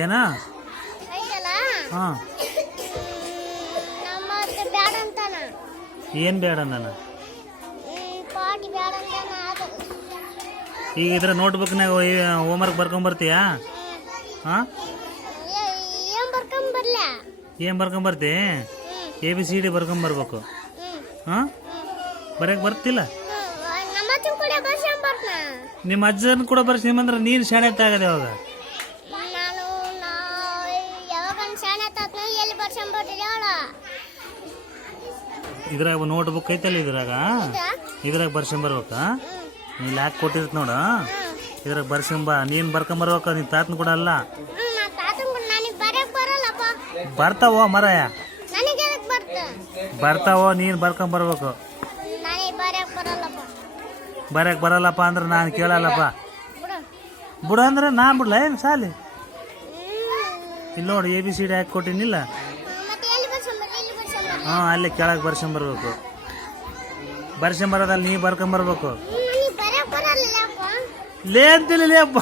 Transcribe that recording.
ಏನ? ಹಾಂ. ಏನು ಬೇಡ ನಾನು ಹ್ಮ್, ಈಗ ಇದ್ರ ನೋಟ್ಬುಕ್ನಾಗ ಹೋಮ್ವರ್ಕ್ ಬರ್ಕೊಂಬರ್ತೀಯಾ ಹಾಂ? ಏನ್ ಬರ್ಕೊಂಬರ್ತಿ ಹ್ಮ್. ಎ ಬಿ ಸಿ ಡಿ ಬರ್ಕೊಂಬರ್ಬೇಕು ಹ್ಮ್. ಹಾಂ? ಬರೆಯಕ್ಕೆ ಬರ್ತಿಲ್ಲ? ಹ್ಮ್. ನಮ್ಮ ಅಜ್ಜನ್ ಕೂಡ ಬರ್ಸ್ಕೊಂಡ್ ಬರ್ನ ನಿಮ್ಮ ಅಜ್ಜನ ಕೂಡ ಬರ್ಸಿ ನಿಮ್ಮಂದ್ರೆ ನೀನು ಶಾಣೆ ಆಗದೆ ಅವಾಗ? ಯಾವಾಗ ನೋಟ್ ಬುಕ್ ಇದ್ರಾಗ ಐತಲ್ಲ ಇದ್ರಾಗ? ಇದ್ರಾಗ ಬರ್ಸ್ಕೊಂಬರ್ಬೇಕಾ ನೀನು ನೀ ಲ್ಯಾಕ್ ಕೊಟ್ಟಿರ್ತ ನೋಡ? ಇದ್ರಾಗ ಬರ್ಸ್ಕೊಂಬ ನೀನು ಬರ್ಕೊಂಬರ್ಬೇಕ ನೀನು ತಾತನ ಕೂಡ ಅಲ್ಲ? ಬರ್ತಾವೋ ಮರಯ? ಬರ್ತಾವೋ ನೀನು ಬರ್ಕೊಂಬರ್ಬೇಕು ಬರಕ್ ಬರಲ್ಲಪ್ಪ. ಅಂದ್ರೆ ನಾನು ಕೇಳಲ್ಲಪ್ಪ. ಬಿಡು. ಅಂದ್ರೆ ನಾ ಬಿಡ್ಲ? ಏನು ಸಾಲಿ. ಇಲ್ಲಿ ನೋಡಿ ಎ ಬಿ ಸಿ ಡಿ ಹಾಕಿ ಕೊಟ್ಟಿನಿಲ್ಲ? ಹಾಂ ಅಲ್ಲಿ ಕೆಳಗೆ ಬರ್ಸ್ಕೊಂಬರ್ಬೇಕು ಬರ್ಸ್ಕೊಂಬರೋದಲ್ಲಿ ನೀ ಬರ್ಕೊಂಬರ್ಬೇಕು ಲೇ ಅಂತಿಲ್ಲ ಲೇ ಅಪ್ಪ